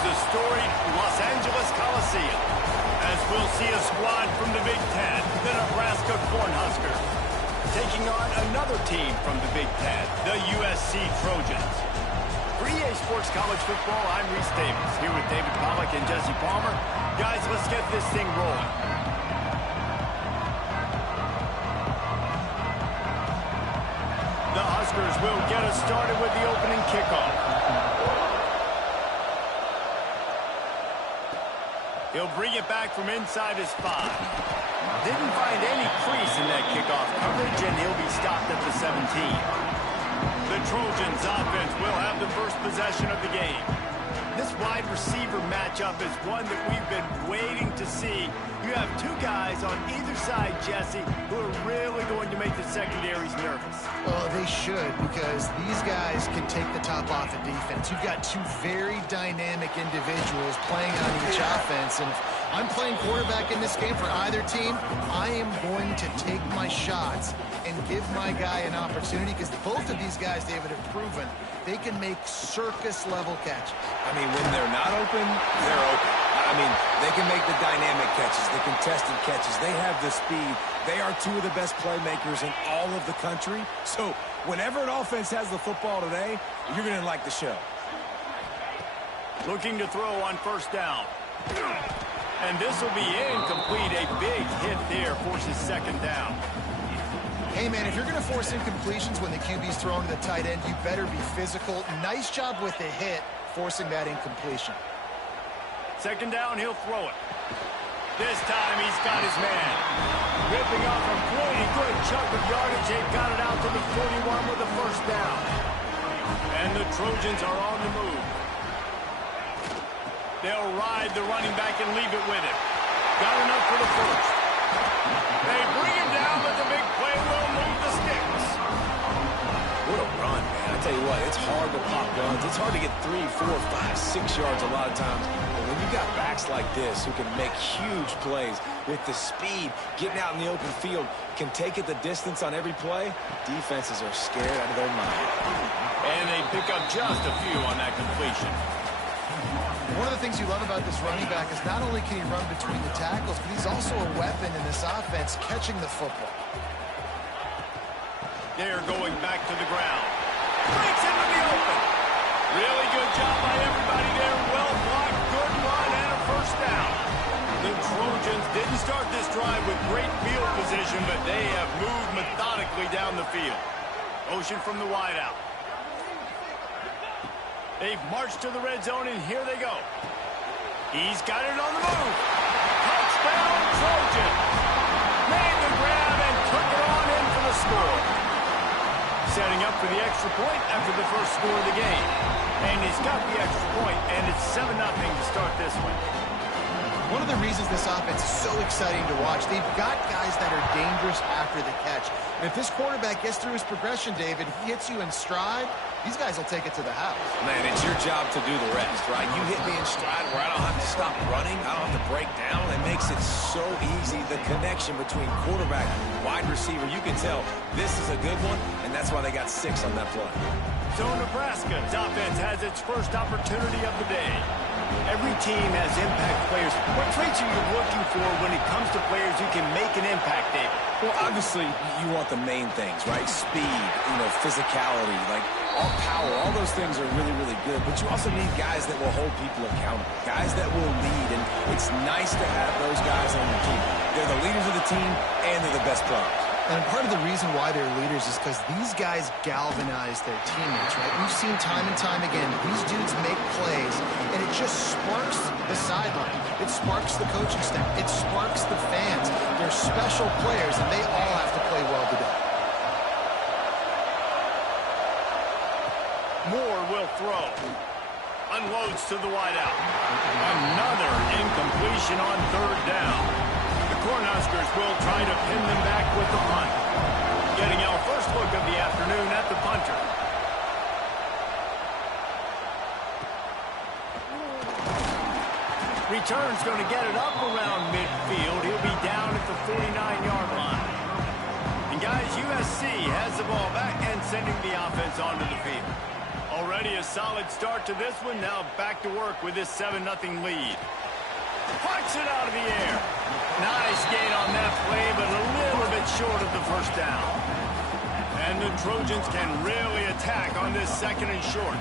the storied Los Angeles Coliseum, as we'll see a squad from the Big Ten, the Nebraska Cornhuskers, taking on another team from the Big Ten, the USC Trojans. For EA Sports College Football, I'm Reese Davis, here with David Pollack and Jesse Palmer. Guys, let's get this thing rolling. The Huskers will get us started with the opening kickoff. He'll bring it back from inside his 5. Didn't find any crease in that kickoff coverage, and he'll be stopped at the 17. The Trojans offense will have the first possession of the game. This wide receiver matchup is one that we've been waiting to see. You have two guys on either side, Jesse, who are really going to make the secondaries nervous. Well, they should, because these guys can take the top off of defense. You've got two very dynamic individuals playing on each offense, and if I'm playing quarterback in this game for either team, I am going to take my shots and give my guy an opportunity, because both of these guys, David, have proven they can make circus-level catches. I mean, when they're not open, they're open. I mean, they can make the dynamic catches, the contested catches. They have the speed. They are two of the best playmakers in all of the country. So whenever an offense has the football today, you're going to like the show. Looking to throw on first down. And this will be incomplete. A big hit there forces second down. Hey, man, if you're going to force incompletions when the QB's throwing to the tight end, you better be physical. Nice job with the hit, forcing that incompletion. Second down, he'll throw it. This time he's got his man. Ripping off a pretty good chunk of yardage. They've got it out to the 41 with the first down. And the Trojans are on the move. They'll ride the running back and leave it with him. Got enough for the first. They bring him down, but the big play will move the sticks. What a run, man. I tell you what, it's hard to pop runs. It's hard to get 3, 4, 5, 6 yards a lot of times. But when you got backs like this who can make huge plays with the speed, getting out in the open field, can take it the distance on every play, defenses are scared out of their mind. And they pick up just a few on that completion. One of the things you love about this running back is not only can he run between the tackles, but he's also a weapon in this offense catching the football. They're going back to the ground. Breaks into the open. Really good job by everybody there. Well blocked, good run, and a first down. The Trojans didn't start this drive with great field position, but they have moved methodically down the field. Motion from the wideout. They've marched to the red zone, and here they go. He's got it on the move. Touchdown, Trojan. Made the grab and took it on in for the score. Setting up for the extra point after the first score of the game. And he's got the extra point, and it's 7-0 to start this one. One of the reasons this offense is so exciting to watch, they've got guys that are dangerous after the catch. And if this quarterback gets through his progression, David, he hits you in stride, these guys will take it to the house. Man, it's your job to do the rest, right? You hit me in stride where I don't have to stop running. I don't have to break down. It makes it so easy. The connection between quarterback and wide receiver, you can tell this is a good one, and that's why they got 6 on that play. So Nebraska's offense has its first opportunity of the day. Every team has impact players. What traits are you looking for when it comes to players who can make an impact, David? Well, obviously, you want the main things, right? Speed, physicality, like all power, all those things are really, really good. But you also need guys that will hold people accountable, guys that will lead. And it's nice to have those guys on your team. They're the leaders of the team, and they're the best players. And part of the reason why they're leaders is because these guys galvanize their teammates, right? We've seen time and time again, these dudes make plays, and it just sparks the sideline. It sparks the coaching staff. It sparks the fans. They're special players, and they all have to play well today. Moore will throw. Unloads to the wideout. Another incompletion on third down. Cornhuskers will try to pin them back with the punt. Getting our first look of the afternoon at the punter. Return's going to get it up around midfield. He'll be down at the 49-yard line. And guys, USC has the ball back and sending the offense onto the field. Already a solid start to this one. Now back to work with this 7-0 lead. Punch it out of the air. Nice gain on that play, but a little bit short of the first down. And the Trojans can really attack on this 2nd and short.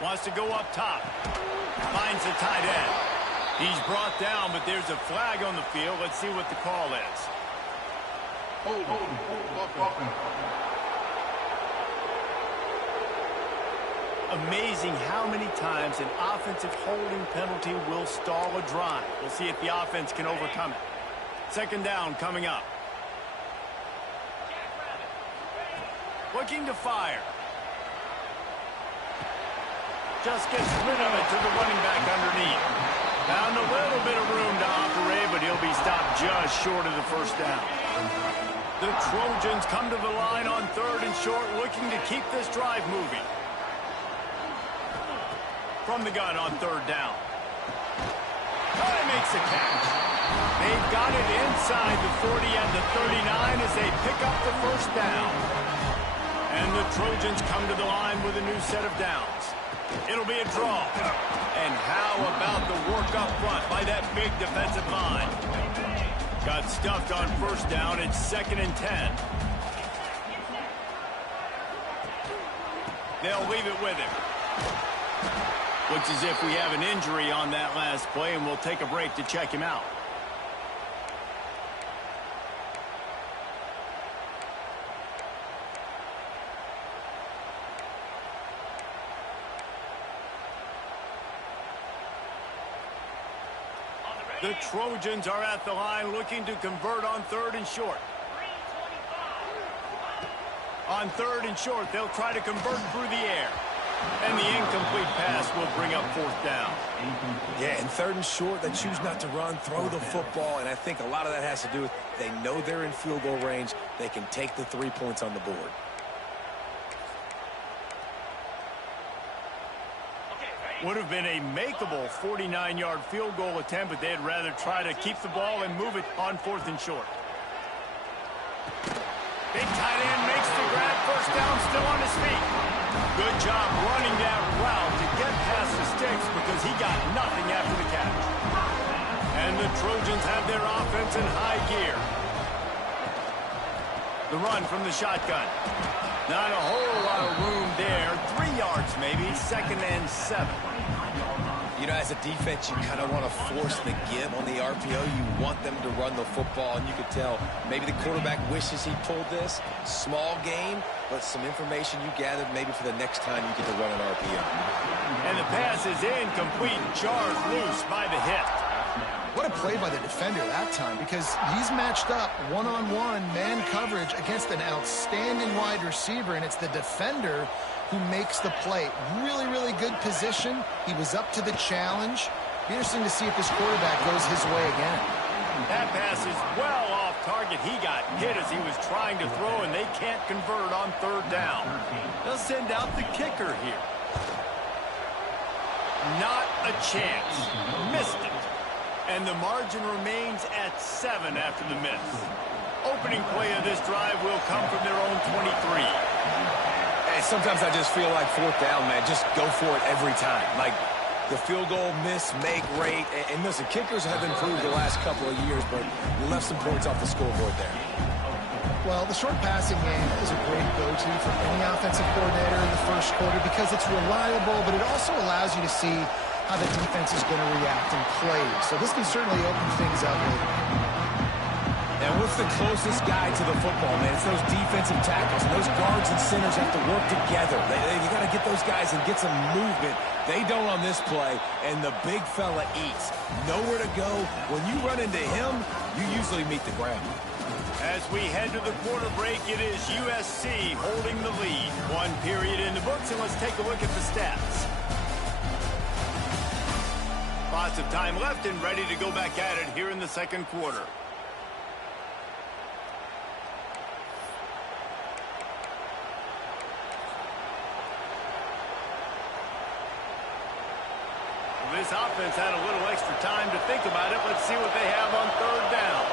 Wants to go up top. Finds the tight end. He's brought down, but there's a flag on the field. Let's see what the call is. Amazing how many times an offensive holding penalty will stall a drive. We'll see if the offense can overcome it. 2nd down coming up. Looking to fire. Just gets rid of it to the running back underneath. Found a little bit of room to operate, but he'll be stopped just short of the first down. The Trojans come to the line on 3rd and short, looking to keep this drive moving. From the gun on 3rd down. Oh, he makes a catch. They've got it inside the 40 and the 39 as they pick up the first down. And the Trojans come to the line with a new set of downs. It'll be a draw. And how about the work up front by that big defensive line? Got stuffed on 1st down. It's 2nd and 10. They'll leave it with him. Looks as if we have an injury on that last play, and we'll take a break to check him out. The Trojans are at the line looking to convert on 3rd and short. On 3rd and short, they'll try to convert through the air. And the incomplete pass will bring up 4th down. Yeah, and 3rd and short, they choose not to run, throw the football, and I think a lot of that has to do with they know they're in field goal range. They can take the 3 points on the board. Would have been a makeable 49-yard field goal attempt, but they'd rather try to keep the ball and move it on 4th and short. Big tight end makes the grab. 1st down, still on his feet. Good job running that route to get past the sticks because he got nothing after the catch. And the Trojans have their offense in high gear. The run from the shotgun. Not a whole lot of room there. 3 yards maybe. 2nd and 7. You know, as a defense, you kind of want to force the give on the RPO. You want them to run the football, and you could tell maybe the quarterback wishes he pulled this. Small game, but some information you gathered maybe for the next time you get to run an RPO. And the pass is incomplete. Charged loose by the hit. What a play by the defender that time, because he's matched up one-on-one man coverage against an outstanding wide receiver, and it's the defender who makes the play. Really, really good position. He was up to the challenge. Be interesting to see if this quarterback goes his way again. That pass is well off target. He got hit as he was trying to throw, and they can't convert on 3rd down. They'll send out the kicker here. Not a chance. Missed it. And the margin remains at 7 after the miss. Opening play of this drive will come from their own 23. Hey, sometimes I just feel like 4th down, man. Just go for it every time. Like the field goal miss, make rate. And listen, kickers have improved the last couple of years, but you left some points off the scoreboard there. Well, the short passing game is a great go-to for any offensive coordinator in the 1st quarter because it's reliable, but it also allows you to see how the defense is going to react and play. So this can certainly open things up later. And what's the closest guy to the football, man? It's those defensive tackles. And those guards and centers have to work together. You got to get those guys and get some movement. They don't on this play, and the big fella eats. Nowhere to go. When you run into him, you usually meet the ground. As we head to the quarter break, it is USC holding the lead. 1 period in the books, and let's take a look at the stats. Lots of time left and ready to go back at it here in the 2nd quarter. This offense had a little extra time to think about it. Let's see what they have on 3rd down.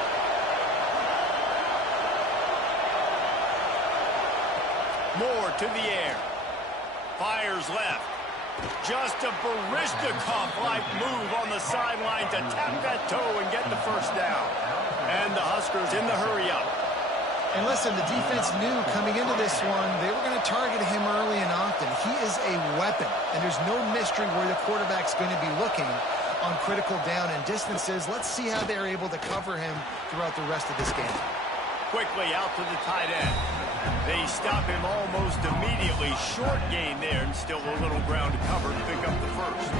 More to the air. Fires left. Just a Barishnikov-like move on the sideline to tap that toe and get the first down. And the Huskers in the hurry-up. And listen, the defense knew coming into this one, they were going to target him early and often. He is a weapon, and there's no mystery where the quarterback's going to be looking on critical down and distances. Let's see how they're able to cover him throughout the rest of this game. Quickly out to the tight end. They stop him almost immediately. Short gain there, and still a little ground to cover to pick up the first.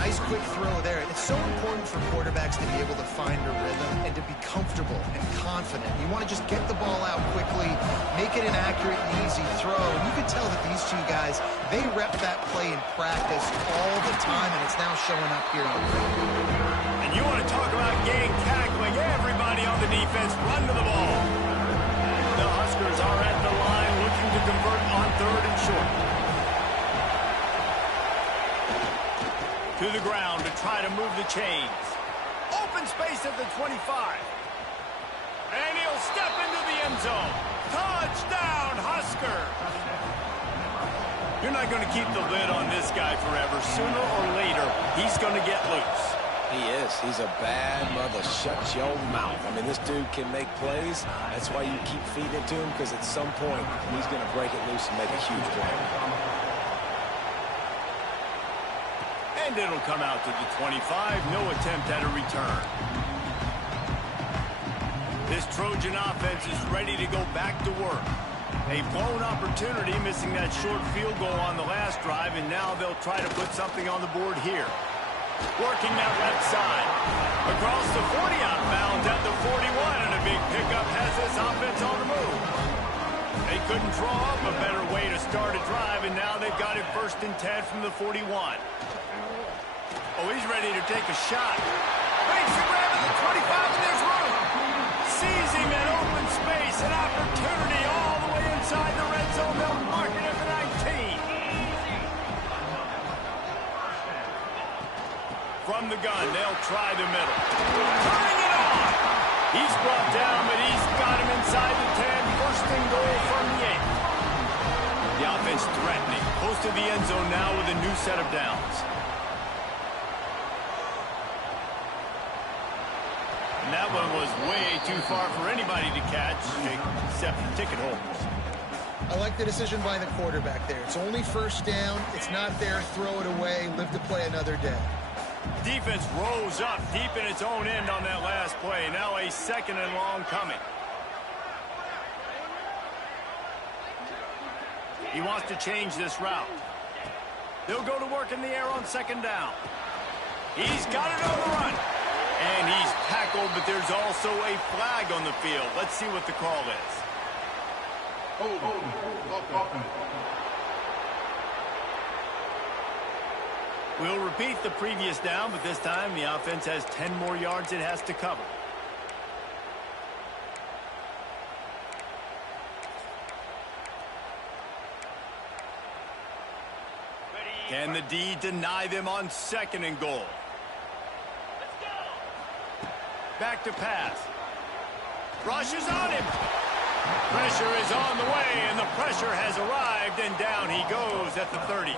Nice quick throw there. It's so important for quarterbacks to be able to find a rhythm and to be comfortable and confident. You want to just get the ball out quickly, make it an accurate and easy throw. And you can tell that these two guys, they rep that play in practice all the time, and it's now showing up here on the field. And you want to talk about gang tackling. Everybody on the defense run to the ball. The Huskers are at the line looking to convert on 3rd and short. To the ground to try to move the chains. Open space at the 25. And he'll step into the end zone. Touchdown, Husker! You're not going to keep the lid on this guy forever. Sooner or later, he's going to get loose. He is. He's a bad mother. Shut your mouth. I mean, this dude can make plays. That's why you keep feeding it to him, because at some point, he's going to break it loose and make a huge play. And it'll come out to the 25. No attempt at a return. This Trojan offense is ready to go back to work. A blown opportunity, missing that short field goal on the last drive, and now they'll try to put something on the board here. Working that left side. Across the 40 out of bounds at the 41, and a big pickup has this offense on the move. They couldn't draw up a better way to start a drive, and now they've got it 1st and 10 from the 41. Oh, he's ready to take a shot. Makes the grab at the 25, and there's room. Seizing an open space, an opportunity all the way inside the red zone. They'll mark it at the 19. From the gun, they'll try the middle. Turning it on. He's brought down, but he's got him inside the 10. 1st and goal from the 8. The offense threatening. Close to the end zone now with a new set of downs. And that one was way too far for anybody to catch, except the ticket holders. I like the decision by the quarterback there. It's only 1st down. It's not there. Throw it away. Live to play another day. Defense rose up deep in its own end on that last play. Now a 2nd and long coming. He wants to change this route. They'll go to work in the air on 2nd down. He's got it on the run. And he's tackled, but there's also a flag on the field. Let's see what the call is. We'll repeat the previous down, but this time the offense has 10 more yards it has to cover. Can the D deny them on 2nd and goal? Back to pass. Rush is on him. Pressure is on the way, and the pressure has arrived, and down he goes at the 30.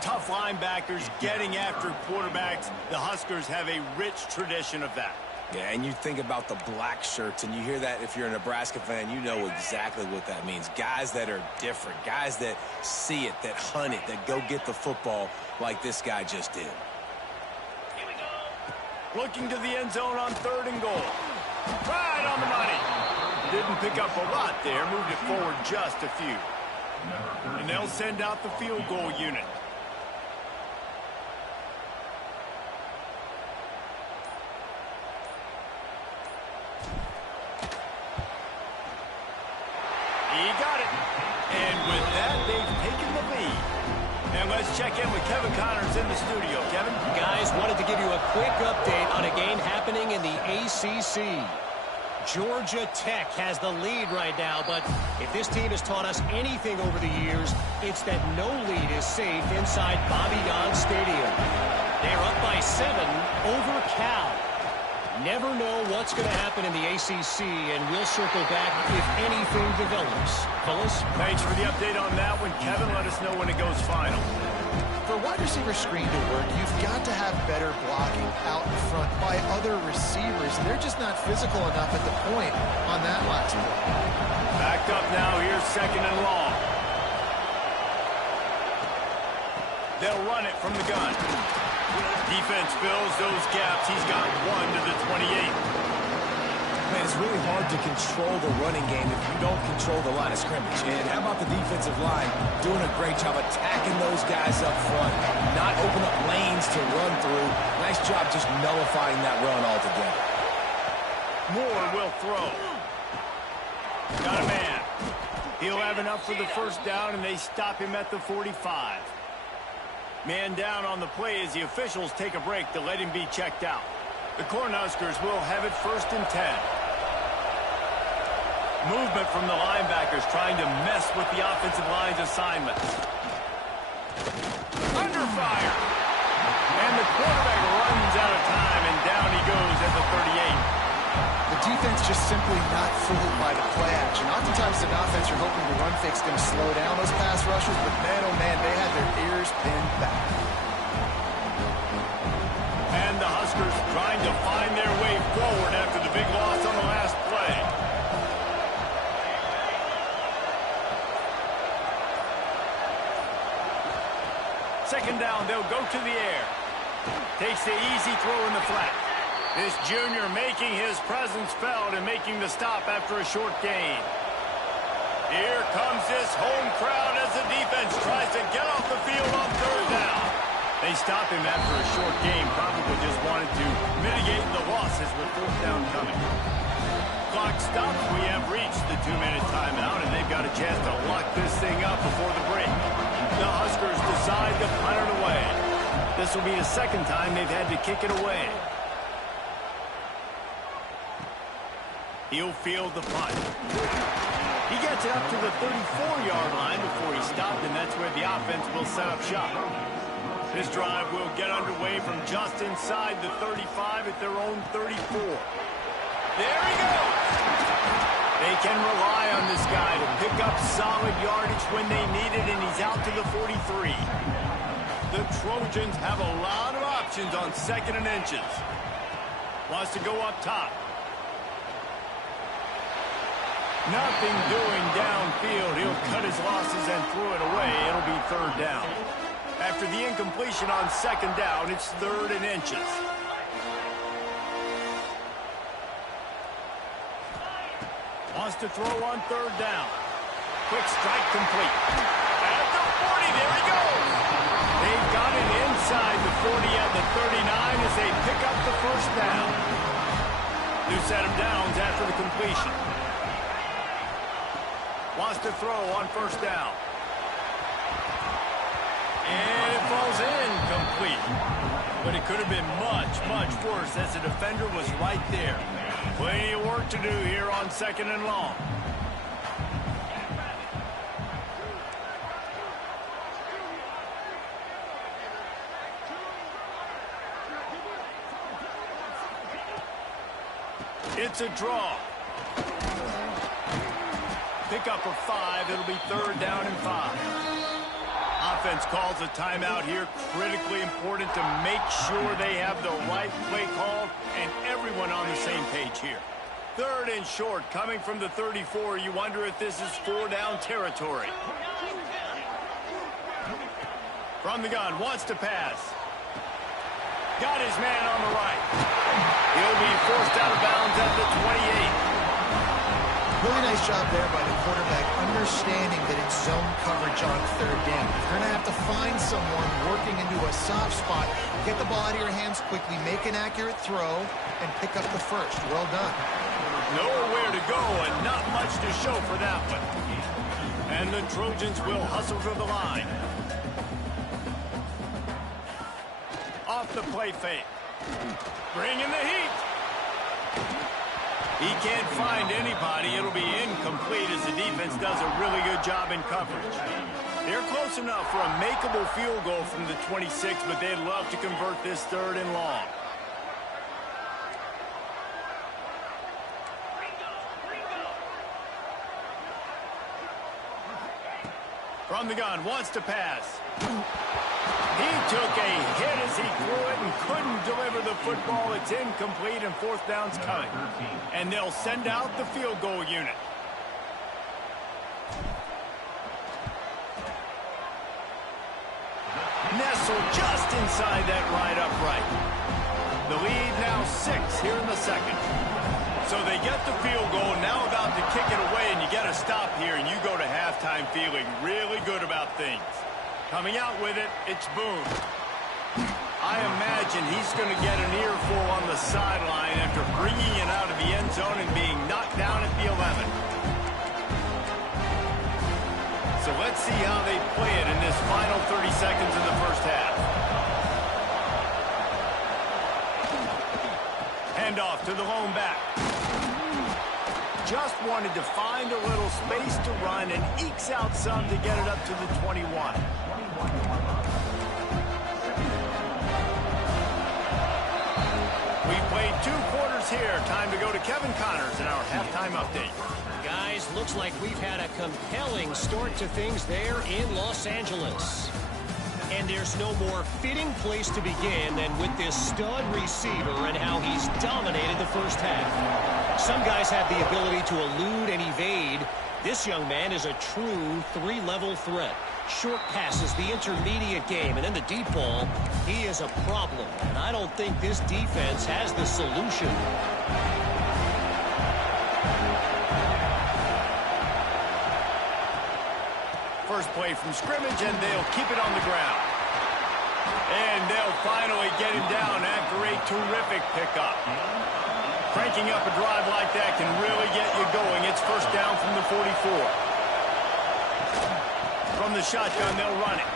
Tough linebackers getting after quarterbacks. The Huskers have a rich tradition of that. Yeah, and you think about the black shirts, and you hear that if you're a Nebraska fan, you know exactly what that means. Guys that are different, guys that see it, that hunt it, that go get the football like this guy just did. Looking to the end zone on 3rd and goal. Right on the money. Didn't pick up a lot there. Moved it forward just a few. And they'll send out the field goal unit. He got it. And with that, they've taken the lead. And let's check in with Kevin Connors in the studio. Kevin? Guys, wanted to give you a quick update on a game happening in the ACC. Georgia Tech has the lead right now, but if this team has taught us anything over the years, it's that no lead is safe inside Bobby Dodd Stadium. They're up by 7 over Cal. Never know what's going to happen in the ACC, and we'll circle back if anything develops. Fellas? Thanks for the update on that one, Kevin. Let us know when it goes final. For a wide receiver screen to work, you've got to have better blocking out in front by other receivers. They're just not physical enough at the point on that last play. Backed up now. Here's second and long. They'll run it from the gun. Defense fills those gaps. He's got one to the 28. Man, it's really hard to control the running game if you don't control the line of scrimmage. And how about the defensive line doing a great job attacking those guys up front, not open up lanes to run through. Nice job just nullifying that run altogether. Moore will throw. Got a man. He'll have enough for the first down, and they stop him at the 45. Man down on the play as the officials take a break to let him be checked out. The Cornhuskers will have it 1st and 10. Movement from the linebackers trying to mess with the offensive line's assignments. Under fire. And the quarterback runs out of time, and down he goes at the 38. The defense just simply not fooled by the play action. Oftentimes an offense you're hoping the run fake's going to slow down those pass rushers, but man, oh man, they had their ears pinned back. And the Huskers trying to find their way forward after the big loss on the last play. Second down, they'll go to the air. Takes the easy throw in the flat. This junior making his presence felt and making the stop after a short gain. Here comes this home crowd as the defense tries to get off the field on 3rd down. They stop him after a short game, probably just wanted to mitigate the losses with 4th down coming. Clock stops. We have reached the 2-minute timeout, and they've got a chance to lock this thing up before the break. The Huskers decide to punt it away. This will be the 2nd time they've had to kick it away. He'll field the punt. He gets it up to the 34-yard line before he stopped, and that's where the offense will set up shop. This drive will get underway from just inside the 35 at their own 34. There he goes! They can rely on this guy to pick up solid yardage when they need it, and he's out to the 43. The Trojans have a lot of options on 2nd and inches. Wants to go up top. Nothing doing downfield. He'll cut his losses and throw it away. It'll be 3rd down. After the incompletion on 2nd down, it's 3rd and inches. Wants to throw on 3rd down. Quick strike complete. At the 40, there he goes. They've got it inside the 40 at the 39 as they pick up the 1st down. New set of downs after the completion. Wants to throw on 1st down. And it falls incomplete. But it could have been much, much worse as the defender was right there. Plenty of work to do here on 2nd and long. It's a draw. Pick up for 5. It'll be 3rd down and 5. Offense calls a timeout here. Critically important to make sure they have the right play call and everyone on the same page here. 3rd and short coming from the 34. You wonder if this is 4-down territory. From the gun, wants to pass. Got his man on the right. He'll be forced out of bounds at the 28. Really nice job there by the quarterback, understanding that it's zone coverage on 3rd down. You're going to have to find someone working into a soft spot, get the ball out of your hands quickly, make an accurate throw, and pick up the 1st. Well done. Nowhere to go and not much to show for that one. And the Trojans will hustle to the line. Off the play fake. Bringing the heat. He can't find anybody. It'll be incomplete as the defense does a really good job in coverage. They're close enough for a makeable field goal from the 26, but they'd love to convert this 3rd and long. From the gun, wants to pass. He took a hit as he threw it and couldn't deliver the football. It's incomplete and fourth down's coming. And they'll send out the field goal unit. Nestled just inside that right upright. The lead now 6 here in the second. So they get the field goal, now about to kick it away, and you got to stop here, and you go to halftime feeling really good about things. Coming out with it, it's Boone. I imagine he's going to get an earful on the sideline after bringing it out of the end zone and being knocked down at the 11. So let's see how they play it in this final 30 seconds of the first half. Handoff to the lone back. Just wanted to find a little space to run and ekes out some to get it up to the 21. We've played 2 quarters here. Time to go to Kevin Connors in our halftime update. Guys, looks like we've had a compelling start to things there in Los Angeles. And there's no more fitting place to begin than with this stud receiver and how he's dominated the first half. Some guys have the ability to elude and evade. This young man is a true 3-level threat. Short passes, the intermediate game, and then the deep ball. He is a problem, and I don't think this defense has the solution. First play from scrimmage, and they'll keep it on the ground. And they'll finally get him down after a terrific pickup. Cranking up a drive like that can really get you going. It's first down from the 44. From the shotgun, they'll run it.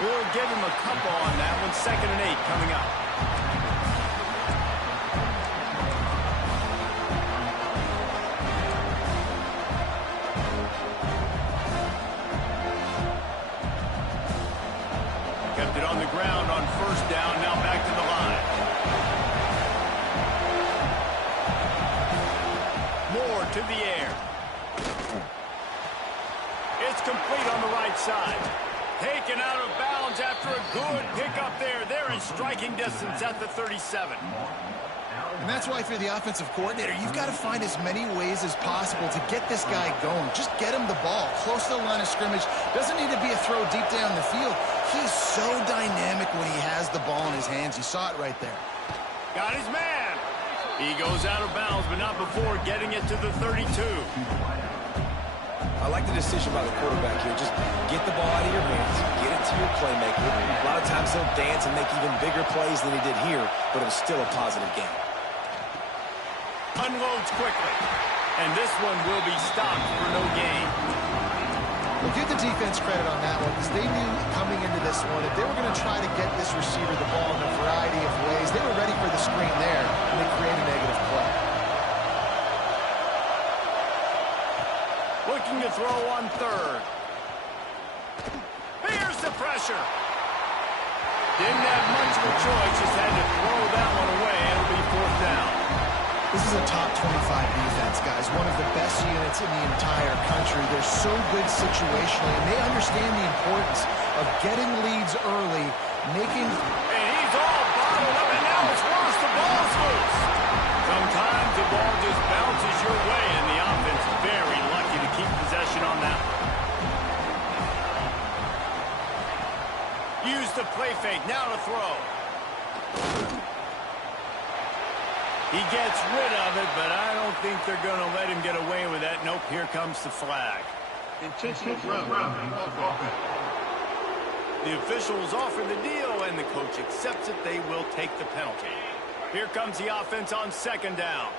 We'll give him a couple on that one. 2nd and 8 coming up. Kept it on the ground on first down. Now back to the line. Moore to the air. It's complete on the right side. Taken out of bounds after a good pickup there. They're in striking distance at the 37. And that's why, if you're the offensive coordinator, you've got to find as many ways as possible to get this guy going. Just get him the ball close to the line of scrimmage. Doesn't need to be a throw deep down the field. He's so dynamic when he has the ball in his hands. You saw it right there. Got his man. He goes out of bounds, but not before getting it to the 32. I like the decision by the quarterback here. Just get the ball out of your hands, get it to your playmaker. A lot of times he'll dance and make even bigger plays than he did here, but it was still a positive game. Unloads quickly, and this one will be stopped for no gain. Well, give the defense credit on that one, because they knew coming into this one, if they were going to try to get this receiver the ball in a variety of ways, they were ready for the screen there, and they create a negative play. Looking to throw on 3rd. Here's the pressure. Didn't have much of a choice, just had to throw that one away. It'll be 4th down. This is a top 25 defense, guys. One of the best units in the entire country. They're so good situationally, and they understand the importance of getting leads early, making... And he's all bottled up, and now it's worse. The ball's loose. Sometimes the ball just bounces your way, and the offense very lucky to keep possession on that one. Use the play fake. Now to throw. He gets rid of it, but I don't think they're going to let him get away with that. Nope, here comes the flag. Intentional grounding. The officials offer the deal, and the coach accepts it. They will take the penalty. Here comes the offense on 2nd down.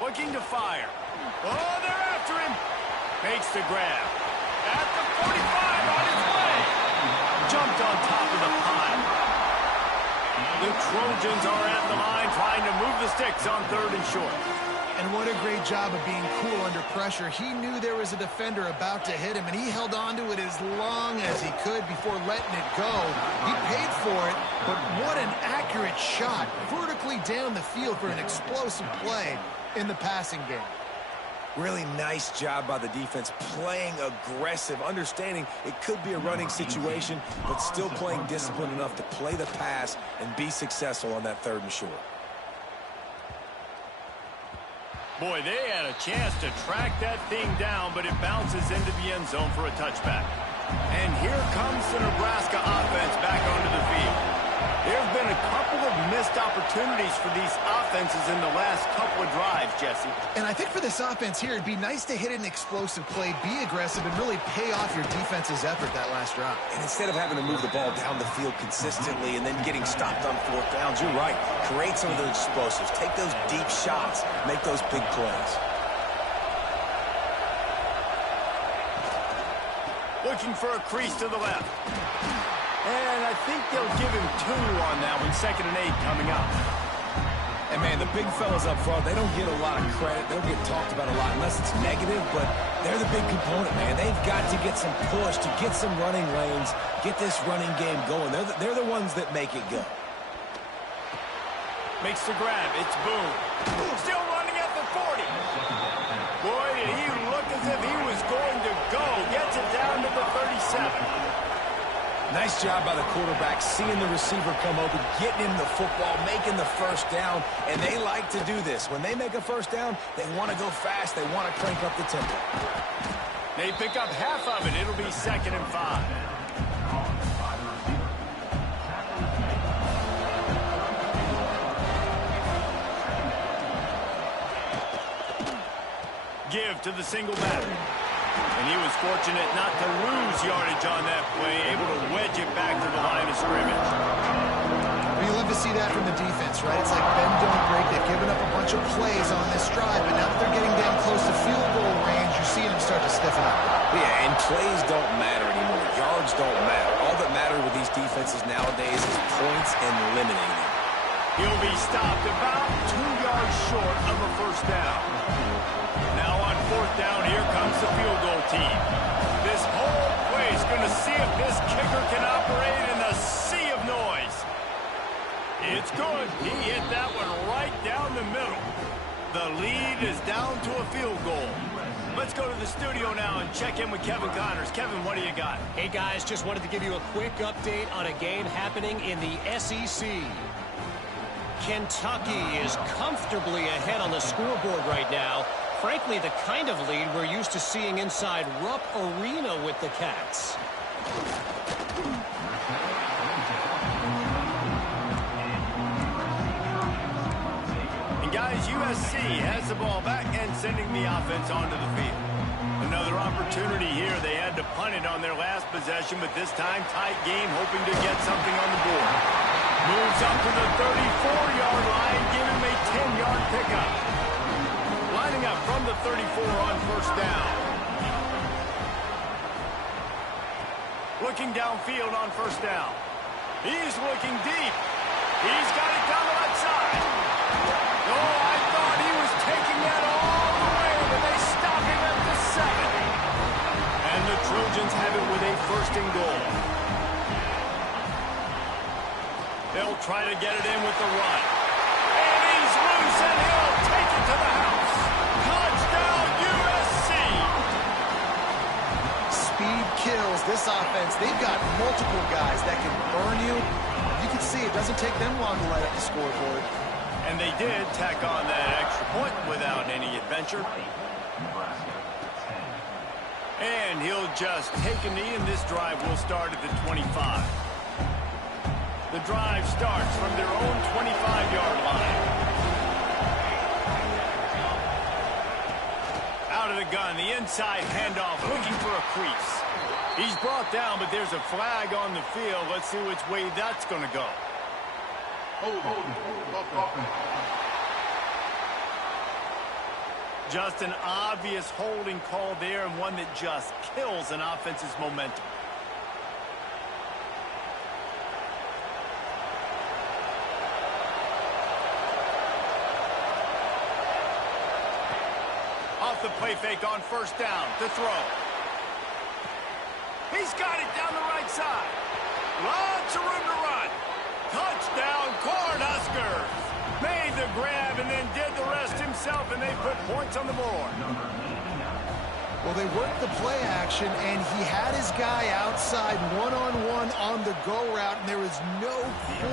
Looking to fire. Oh, they're after him. Makes the grab. At the 45, on his way. Jumped on top of the pile. The Trojans are at the line trying to move the sticks on 3rd and short. And what a great job of being cool under pressure. He knew there was a defender about to hit him, and he held on to it as long as he could before letting it go. He paid for it, but what an accurate shot vertically down the field for an explosive play in the passing game. Really nice job by the defense, playing aggressive, understanding it could be a running situation, but still playing disciplined enough to play the pass and be successful on that 3rd and short. Boy, they had a chance to track that thing down, but it bounces into the end zone for a touchback. And here comes the Nebraska offense back onto the field. There have been a couple of missed opportunities for these offenses in the last couple of drives, Jesse. And I think for this offense here, it'd be nice to hit an explosive play, be aggressive, and really pay off your defense's effort that last drive. And instead of having to move the ball down the field consistently and then getting stopped on 4th downs, you're right. Create some of those explosives. Take those deep shots. Make those big plays. Looking for a crease to the left. And I think they'll give him 2 on that one. 2nd and 8 coming up. And, man, the big fellas up front, they don't get a lot of credit. They don't get talked about a lot unless it's negative, but they're the big component, man. They've got to get some push, to get some running lanes, get this running game going. They're the ones that make it go. Makes the grab. It's Boone. Still running at the 40. Boy, did he look as if he was going to go. Gets it down to the 37. Nice job by the quarterback, seeing the receiver come open, getting him the football, making the 1st down, and they like to do this. When they make a 1st down, they want to go fast. They want to crank up the tempo. They pick up half of it. It'll be 2nd and 5. Give to the single back. And he was fortunate not to lose yardage on that play, able to wedge it back to the line of scrimmage. You love to see that from the defense, right? It's like bend, don't break. They've given up a bunch of plays on this drive, but now that they're getting down close to field goal range, you're seeing them start to stiffen up. Yeah, and plays don't matter anymore. Yards don't matter. All that matters with these defenses nowadays is points and limiting them. He'll be stopped about 2 yards short of a 1st down. Now on 4th down, here comes the field goal team. This whole play is going to see if this kicker can operate in a sea of noise. It's good. He hit that one right down the middle. The lead is down to a field goal. Let's go to the studio now and check in with Kevin Connors. Kevin, what do you got? Hey, guys, just wanted to give you a quick update on a game happening in the SEC. Kentucky is comfortably ahead on the scoreboard right now. Frankly, the kind of lead we're used to seeing inside Rupp Arena with the Cats. And guys, USC has the ball back and sending the offense onto the field. Another opportunity here. They had to punt it on their last possession, but this time tight game, hoping to get something on the board. Moves up to the 34-yard line, give him a 10-yard pickup. Lining up from the 34 on 1st down. Looking downfield on 1st down. He's looking deep. He's got it down the left side. Oh, I thought he was taking that all the way, but they stop him at the 7. And the Trojans have it with a 1st and goal. They'll try to get it in with the run. And he's loose, and he'll take it to the house. Touchdown, USC! Speed kills this offense. They've got multiple guys that can burn you. You can see it doesn't take them long to light up the scoreboard. And they did tack on that extra point without any adventure. And he'll just take a knee, and this drive will start at the 25. The drive starts from their own 25-yard line. Out of the gun, the inside handoff, looking for a crease. He's brought down, but there's a flag on the field. Let's see which way that's going to go. Just an obvious holding call there, and one that just kills an offense's momentum. off the play fake on first down to throw. He's got it down the right side. Lots of room to run. Touchdown, Cornhuskers. Made the grab and then did the rest himself, and they put points on the board. Well, they worked the play action, and he had his guy outside one-on-one on the go route, and there was no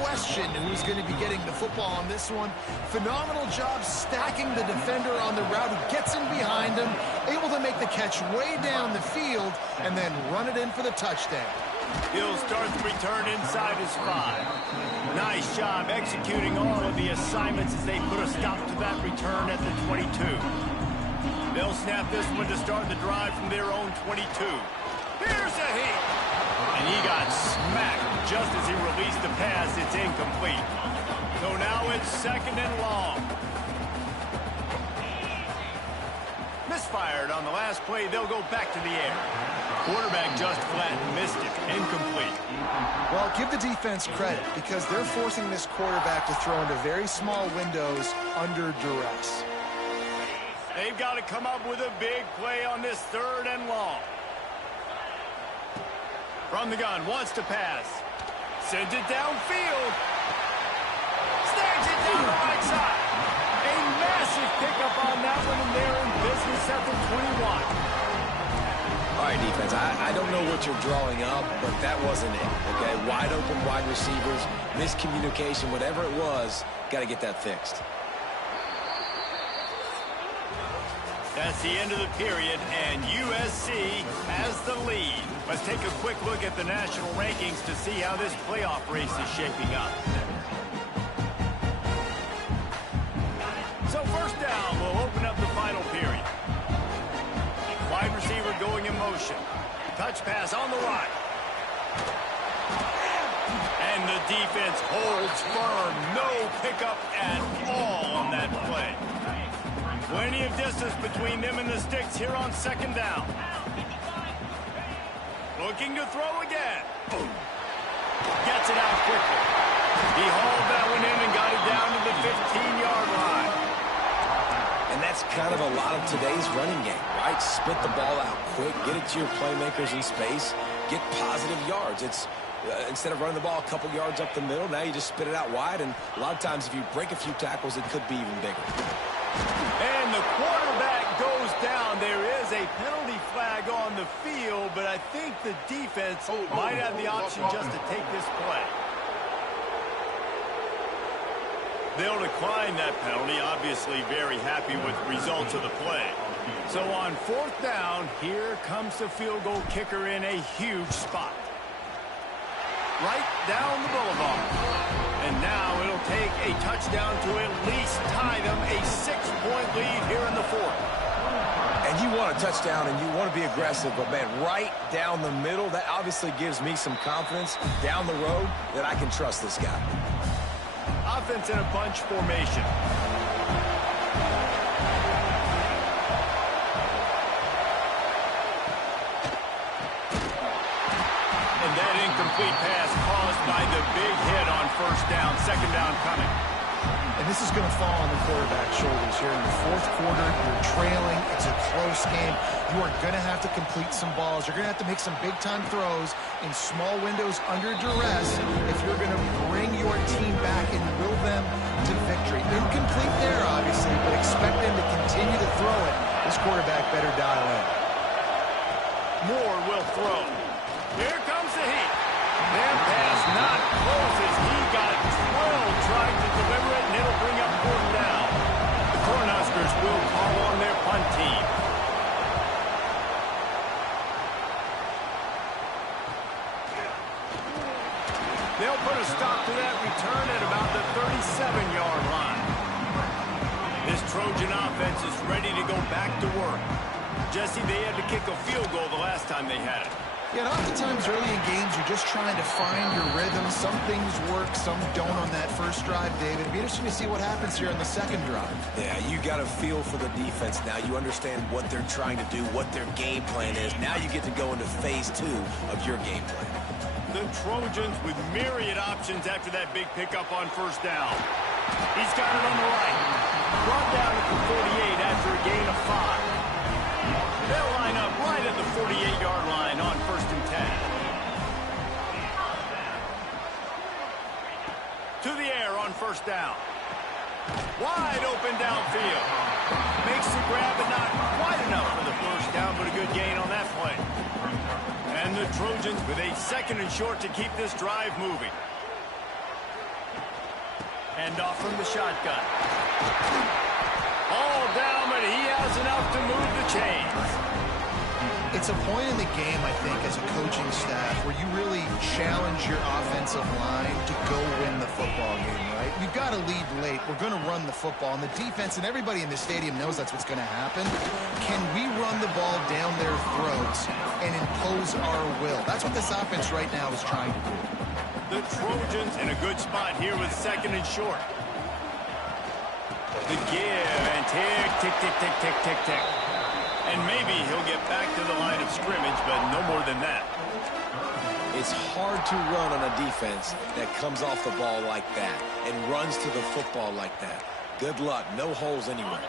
question who was going to be getting the football on this one. Phenomenal job stacking the defender on the route, who gets in behind him, able to make the catch way down the field, and then run it in for the touchdown. He'll start the return inside his 5. Nice job executing all of the assignments as they put a stop to that return at the 22. They'll snap this one to start the drive from their own 22. Here's a hit. And he got smacked just as he released the pass. It's incomplete. So now it's 2nd and long. Misfired on the last play. They'll go back to the air. Quarterback just flat missed it. Incomplete. Well, give the defense credit because they're forcing this quarterback to throw into very small windows under duress. They've got to come up with a big play on this 3rd and long. From the gun, wants to pass. Sends it downfield. Snags it down the right side. A massive pickup on that one, and they're in business at the 21. All right, defense, I don't know what you're drawing up, but that wasn't it, okay? Wide open wide receivers, miscommunication, whatever it was, got to get that fixed. That's the end of the period, and USC has the lead. Let's take a quick look at the national rankings to see how this playoff race is shaping up. So first down will open up the final period. Wide receiver going in motion. Touch pass on the right. And the defense holds firm. No pickup at all on that play. Plenty of distance between them and the sticks here on 2nd down. Looking to throw again. Gets it out quickly. He hauled that one in and got it down to the 15-yard line. And that's kind of a lot of today's running game, right? Spit the ball out quick, get it to your playmakers in space, get positive yards. It's instead of running the ball a couple yards up the middle, now you just spit it out wide, and a lot of times if you break a few tackles, it could be even bigger. And the quarterback goes down. There is a penalty flag on the field, but I think the defense might have the option just to take this play. They'll decline that penalty, obviously very happy with the results of the play. So on 4th down, here comes the field goal kicker in a huge spot. Right down the boulevard. And now it'll take a touchdown to at least tie them a 6-point lead here in the 4th. And you want a touchdown and you want to be aggressive, but man, right down the middle, that obviously gives me some confidence down the road that I can trust this guy. Offense in a bunch formation. And that incomplete pass caused by the big hit on first down. 2nd down coming. And this is going to fall on the quarterback's shoulders here in the 4th quarter. You're trailing. It's a close game. You are going to have to complete some balls. You're going to have to make some big-time throws in small windows under duress if you're going to bring your team back and will them to victory. Incomplete there, obviously, but expect them to continue to throw it. This quarterback better dial in. Moore will throw. Here comes the heat. Their pass not close as he got twirled trying to deliver it, and it'll bring up 4th down. The Cornhuskers will call on their punt team. They'll put a stop to that return at about the 37-yard line. This Trojan offense is ready to go back to work. Jesse, they had to kick a field goal the last time they had it. Yeah, and oftentimes early in games, you're just trying to find your rhythm. Some things work, some don't on that first drive, David. It'll be interesting to see what happens here on the 2nd drive. Yeah, you got a feel for the defense now. You understand what they're trying to do, what their game plan is. Now you get to go into phase 2 of your game plan. The Trojans with myriad options after that big pickup on first down. He's got it on the right. Brought down at the 48 after a gain of 5. They'll line up right at the 48-yard line on 1st and 10. To the air on 1st down. Wide open downfield. Makes the grab, but not quite enough for the 1st down, but a good gain on that play. And the Trojans with a 2nd and short to keep this drive moving. Hand off from the shotgun. All down, but he has enough to move the chains. It's a point in the game, I think, as a coaching staff, where you really challenge your offensive line to go win the football game, right? We've got to lead late. We're going to run the football. And the defense and everybody in the stadium knows that's what's going to happen. Can we run the ball down their throats and impose our will? That's what this offense right now is trying to do. The Trojans in a good spot here with 2nd and short. The give and tick, tick, tick, tick, tick, tick, tick. And maybe he'll get back to the line of scrimmage, but no more than that. It's hard to run on a defense that comes off the ball like that and runs to the football like that. Good luck. No holes anywhere.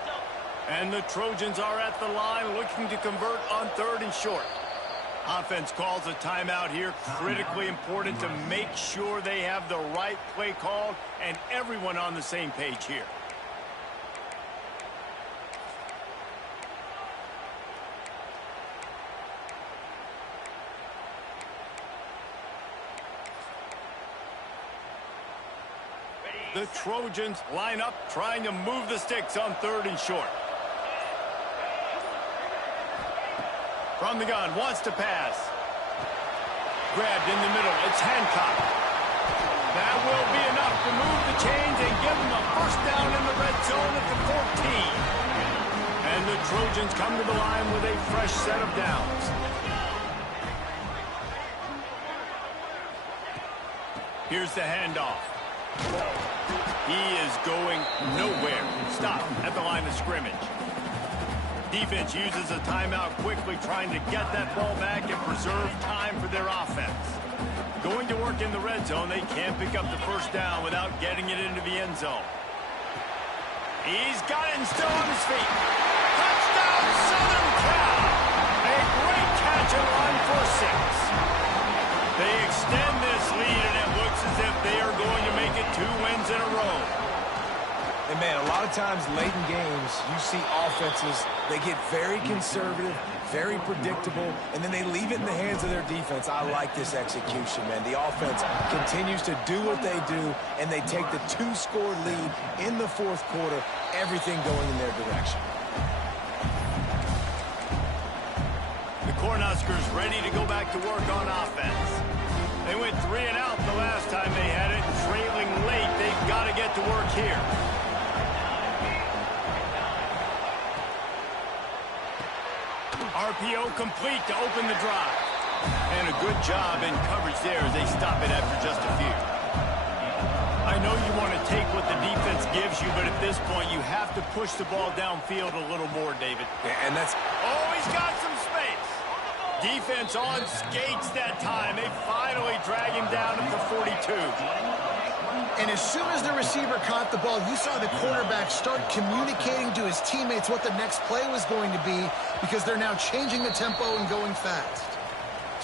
And the Trojans are at the line looking to convert on 3rd and short. Offense calls a timeout here. Critically important to make sure they have the right play called and everyone on the same page here. The Trojans line up trying to move the sticks on 3rd and short. From the gun, wants to pass. Grabbed in the middle, it's Hancock. That will be enough to move the chains and give them a 1st down in the red zone at the 14. And the Trojans come to the line with a fresh set of downs. Here's the handoff. He is going nowhere. Stop at the line of scrimmage. Defense uses a timeout quickly, trying to get that ball back and preserve time for their offense. Going to work in the red zone, they can't pick up the 1st down without getting it into the end zone. He's got it and still on his feet. Touchdown, Southern Cal! A great catch and run for 6. They extend this lead, and it looks as if they are going to make it 2 wins in a row. And, man, a lot of times late in games, you see offenses, they get very conservative, very predictable, and then they leave it in the hands of their defense. I like this execution, man. The offense continues to do what they do, and they take the 2-score lead in the 4th quarter, everything going in their direction. The Cornhuskers ready to go back to work on offense. They went 3 and out the last time they had it. Trailing late, they've got to get to work here. RPO complete to open the drive. And a good job in coverage there as they stop it after just a few. I know you want to take what the defense gives you, but at this point you have to push the ball downfield a little more, David. Yeah, and that's... Oh, he's got some space. Defense on skates that time. They finally drag him down at the 42. And as soon as the receiver caught the ball, you saw the quarterback start communicating to his teammates what the next play was going to be, because they're now changing the tempo and going fast.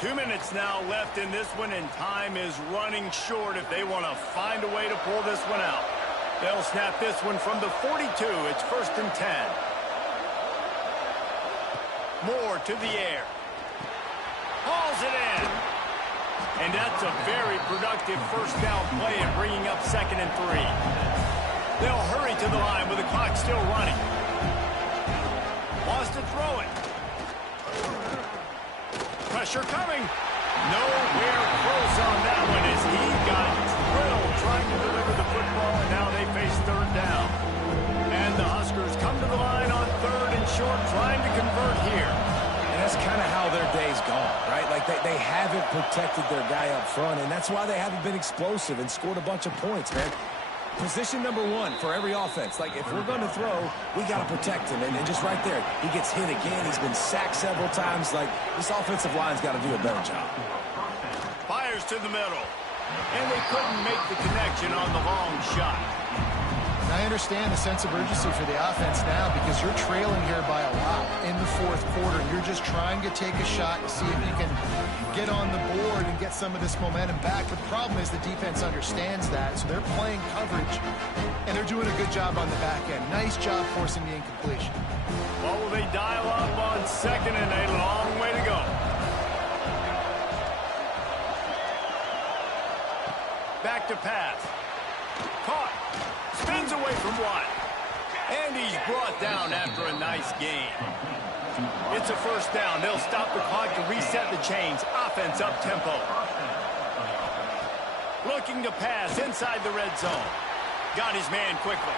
2 minutes now left in this one, and time is running short if they want to find a way to pull this one out. They'll snap this one from the 42. It's 1st and 10. Moore to the air. Hauls it in. And that's a very productive 1st down play and bringing up 2nd and 3. They'll hurry to the line with the clock still running. Wants to throw it. Pressure coming. Nowhere close on that one as he got drilled trying to deliver the football, and now they face 3rd down. And the Huskers come to the line on 3rd and short, trying to convert here. And that's kind of how their day's gone, right? Like they haven't protected their guy up front, and that's why they haven't been explosive and scored a bunch of points, man. Position number 1 for every offense. Like, if we're going to throw, we got to protect him. And just right there, he gets hit again. He's been sacked several times. Like, this offensive line's got to do a better job. Fires to the middle. And they couldn't make the connection on the long shot. I understand the sense of urgency for the offense now because you're trailing here by a lot in the fourth quarter. You're just trying to take a shot to see if you can get on the board and get some of this momentum back. The problem is the defense understands that, so they're playing coverage, and they're doing a good job on the back end. Nice job forcing the incompletion. Well, will they dial up on second and a long way to go? Back to pass. Caught. Spins away from one. And he's brought down after a nice gain. It's a first down. They'll stop the clock to reset the chains. Offense up-tempo. Looking to pass inside the red zone. Got his man quickly.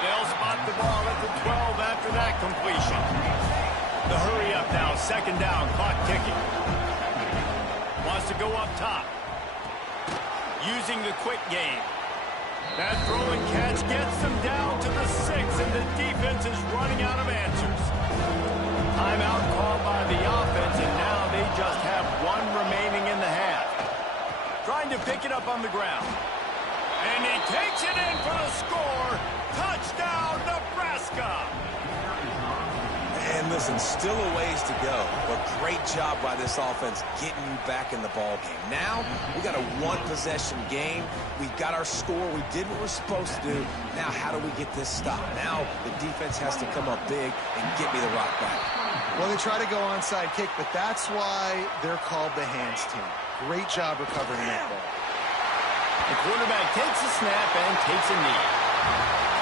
They'll spot the ball at the 12 after that completion. The hurry up now. Second down. Clock ticking. Wants to go up top. Using the quick game. That throw and catch gets them down to the 6, and the defense is running out of answers. Timeout called by the offense, and now they just have one remaining in the half. Trying to pick it up on the ground. And he takes it in for the score. Touchdown, Nebraska! And listen, still a ways to go, but great job by this offense getting you back in the ball game. Now, we got a one-possession game. We've got our score. We did what we're supposed to do. Now, how do we get this stopped? Now, the defense has to come up big and get me the rock back. Well, they try to go onside kick, but that's why they're called the hands team. Great job recovering that ball. The quarterback takes a snap and takes a knee.